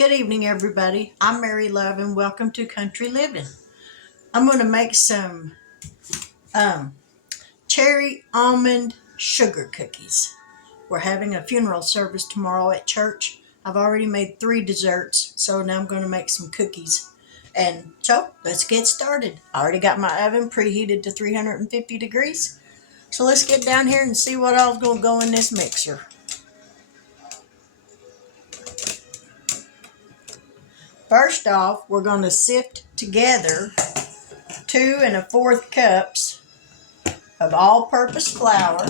Good evening, everybody. I'm Mary Love, and welcome to Country Living. I'm going to make some cherry almond sugar cookies. We're having a funeral service tomorrow at church. I've already made 3 desserts, so now I'm going to make some cookies. And so, let's get started. I already got my oven preheated to 350 degrees. So let's get down here and see what all's going to go in this mixer. First off, we're going to sift together 2 1/4 cups of all-purpose flour.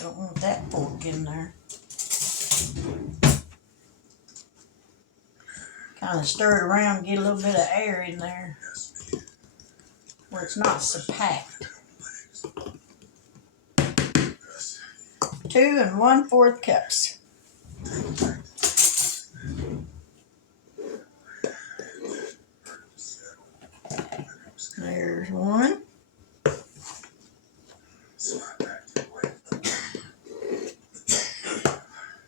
Don't want that fork in there. Kind of stir it around, get a little bit of air in there where it's not so packed. 2 1/4 cups. There's 1.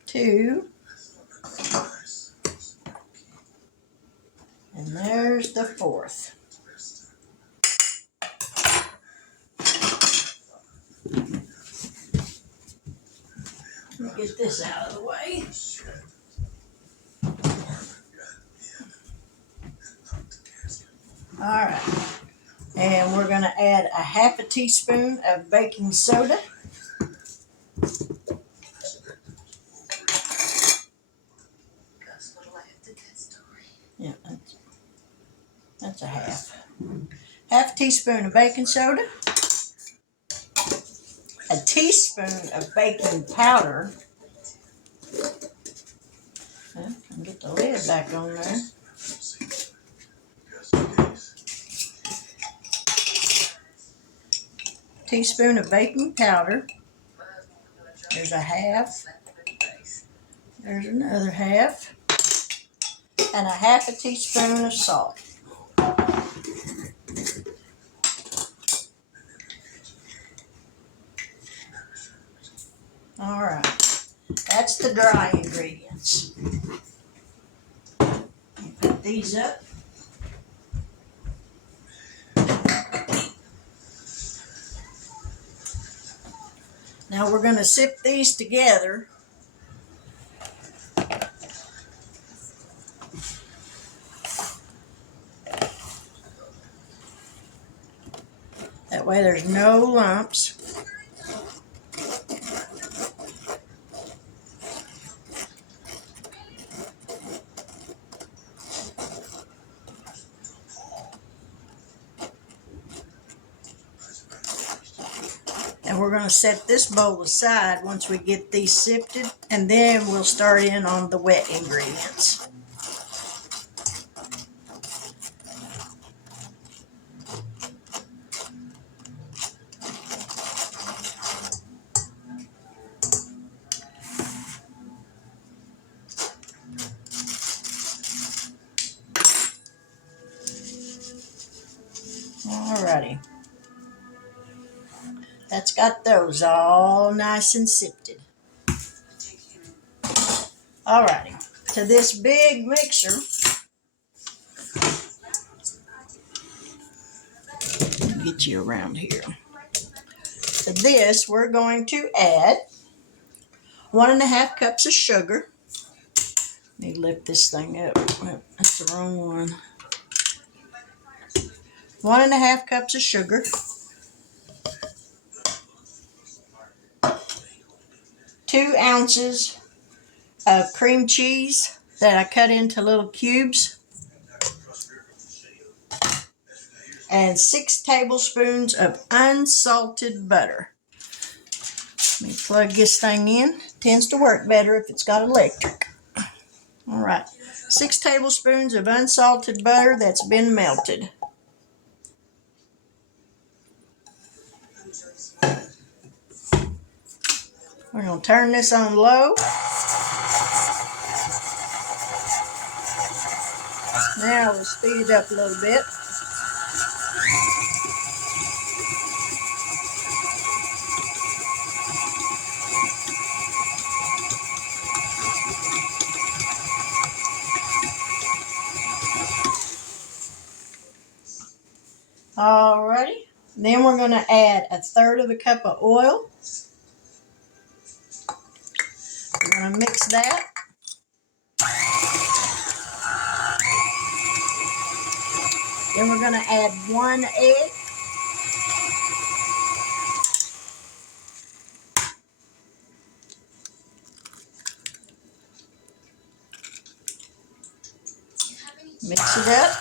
2. And there's the 4th. Let me get this out of the way. All right. And we're going to add a 1/2 teaspoon of baking soda. Yeah, that's a 1/2 teaspoon of baking soda. A teaspoon of baking powder. And get the lid back on there. Teaspoon of baking powder. There's a 1/2. There's another 1/2. And a 1/2 teaspoon of salt. All right, that's the dry ingredients. Put these up. Now we're going to sift these together. That way there's no lumps. And we're going to set this bowl aside once we get these sifted, and then we'll start in on the wet ingredients. Alrighty. That's got those all nice and sifted. Alrighty. To this big mixer, get you around here. To this, we're going to add 1 1/2 cups of sugar. Let me lift this thing up. That's the wrong one. 1 1/2 cups of sugar. 2 ounces of cream cheese that I cut into little cubes. And 6 tablespoons of unsalted butter. Let me plug this thing in. Tends to work better if it's got electric. All right. 6 tablespoons of unsalted butter that's been melted. We're going to turn this on low. Now we'll speed it up a little bit. Then we're going to add 1/3 of a cup of oil. We're going to mix that. Then we're going to add 1 egg. Mix it up.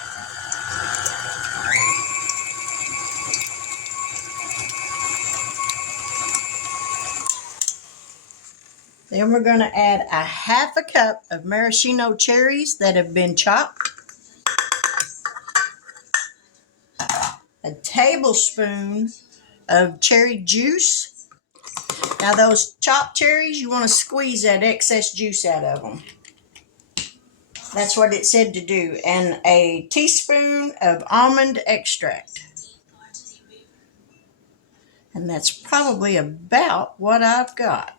Then we're going to add 1/2 cup of maraschino cherries that have been chopped. A tablespoon of cherry juice. Now those chopped cherries, you want to squeeze that excess juice out of them. That's what it said to do. And a teaspoon of almond extract. And that's probably about what I've got.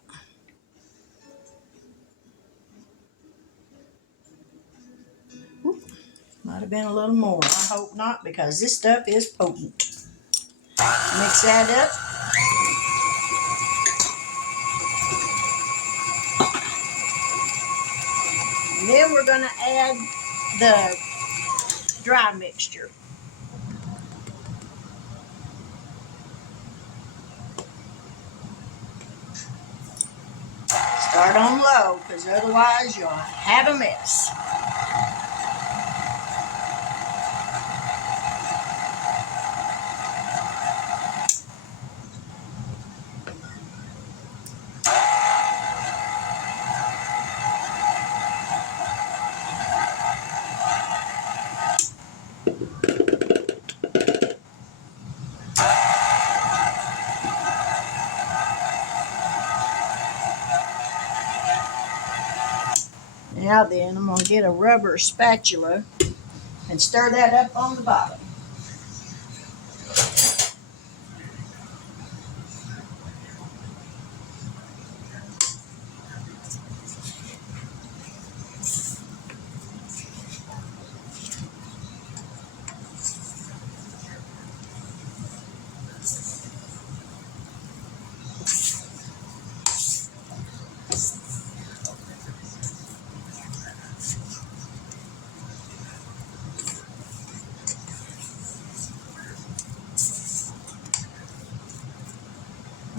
Might have been a little more. I hope not, because this stuff is potent. Mix that up. And then we're going to add the dry mixture. Start on low, because otherwise you'll have a mess. Now then, I'm going to get a rubber spatula and stir that up on the bottom.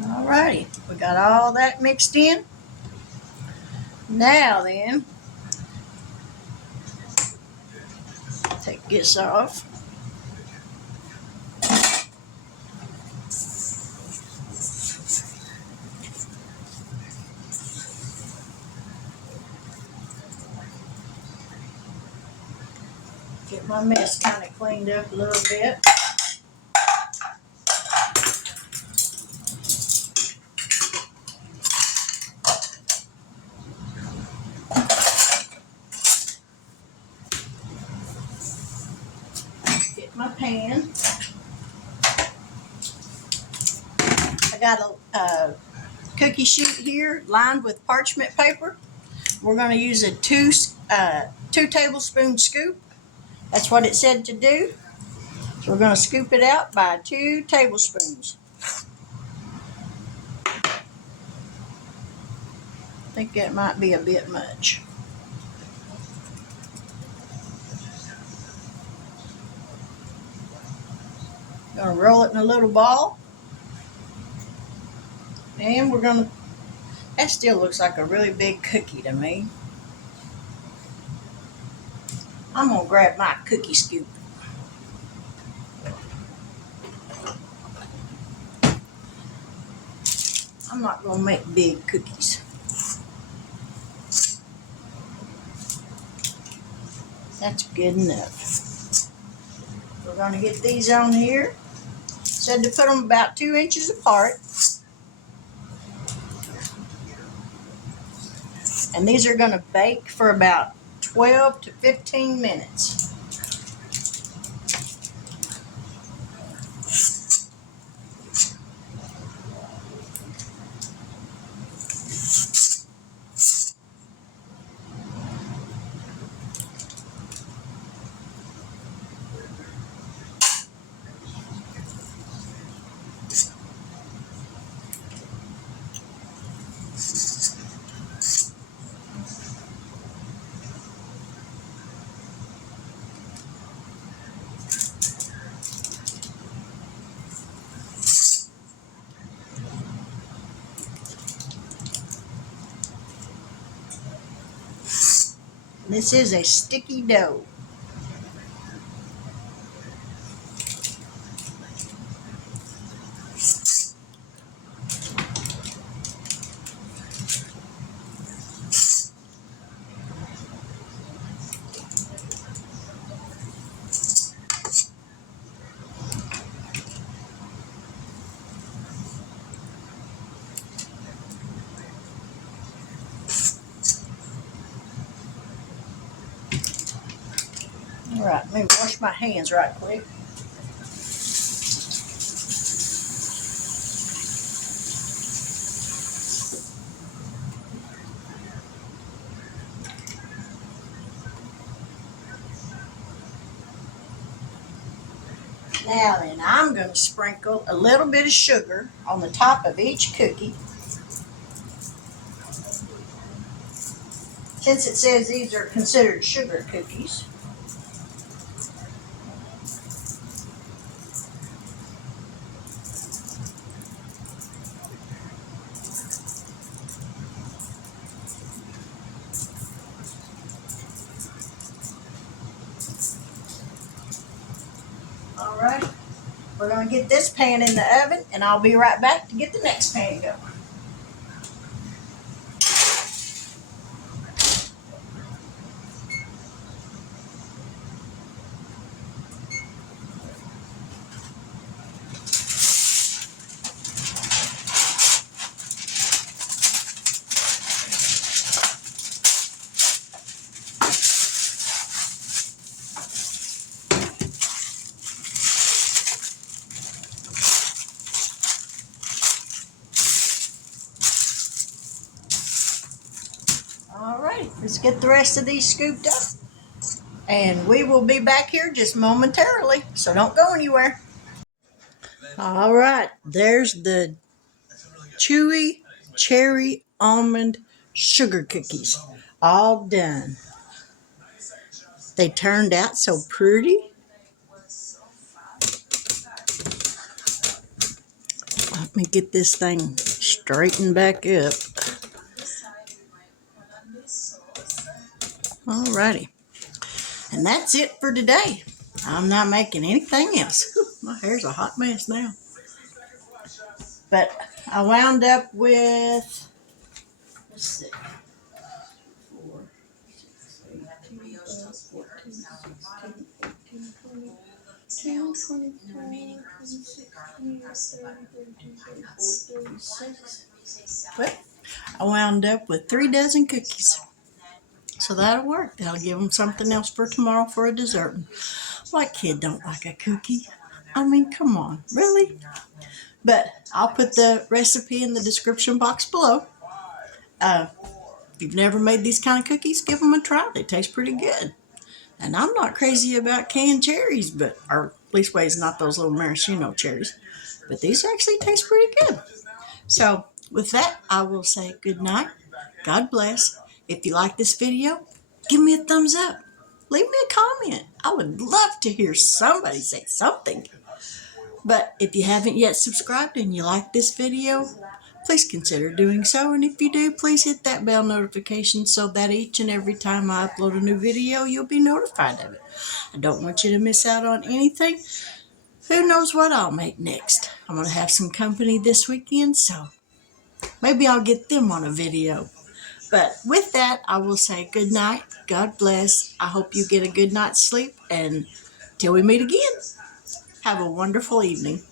Alrighty, we got all that mixed in. Now then, take this off. Get my mess kind of cleaned up a little bit. Get my pan. I got a cookie sheet here lined with parchment paper. We're going to use a two tablespoon scoop. That's what it said to do. So we're going to scoop it out by 2 tablespoons. I think that might be a bit much. Going to roll it in a little ball. And we're going to, that still looks like a really big cookie to me. I'm going to grab my cookie scoop. I'm not going to make big cookies. That's good enough. We're going to get these on here. Said to put them about 2 inches apart. And these are going to bake for about 12 to 15 minutes. This is a sticky dough. All right, let me wash my hands right quick. Now then, I'm going to sprinkle a little bit of sugar on the top of each cookie. Since it says these are considered sugar cookies. All right, we're going to get this pan in the oven, and I'll be right back to get the next pan going. All right, let's get the rest of these scooped up. And we will be back here just momentarily, so don't go anywhere. All right, there's the chewy cherry almond sugar cookies, all done. They turned out so pretty. Let me get this thing straightened back up. Alrighty, and that's it for today. I'm not making anything else. My hair's a hot mess now. But I wound up with, let's see, 4, 6, 8, 10, 12, 14, 16, 18, 20, 22, 23, 26, 28, 30, 31, 32, 36. But I wound up with 3 dozen cookies. So that'll work. That'll give them something else for tomorrow for a dessert. What kid don't like a cookie? I mean, come on, really? But I'll put the recipe in the description box below. If you've never made these kind of cookies, give them a try. They taste pretty good. And I'm not crazy about canned cherries, but or leastways not those little maraschino cherries. But these actually taste pretty good. So with that, I will say good night. God bless. If you like this video, give me a thumbs up. Leave me a comment. I would love to hear somebody say something. But if you haven't yet subscribed and you like this video, please consider doing so. And if you do, please hit that bell notification so that each and every time I upload a new video, you'll be notified of it. I don't want you to miss out on anything. Who knows what I'll make next? I'm going to have some company this weekend, so maybe I'll get them on a video. But with that, I will say good night. God bless. I hope you get a good night's sleep. And till we meet again, have a wonderful evening.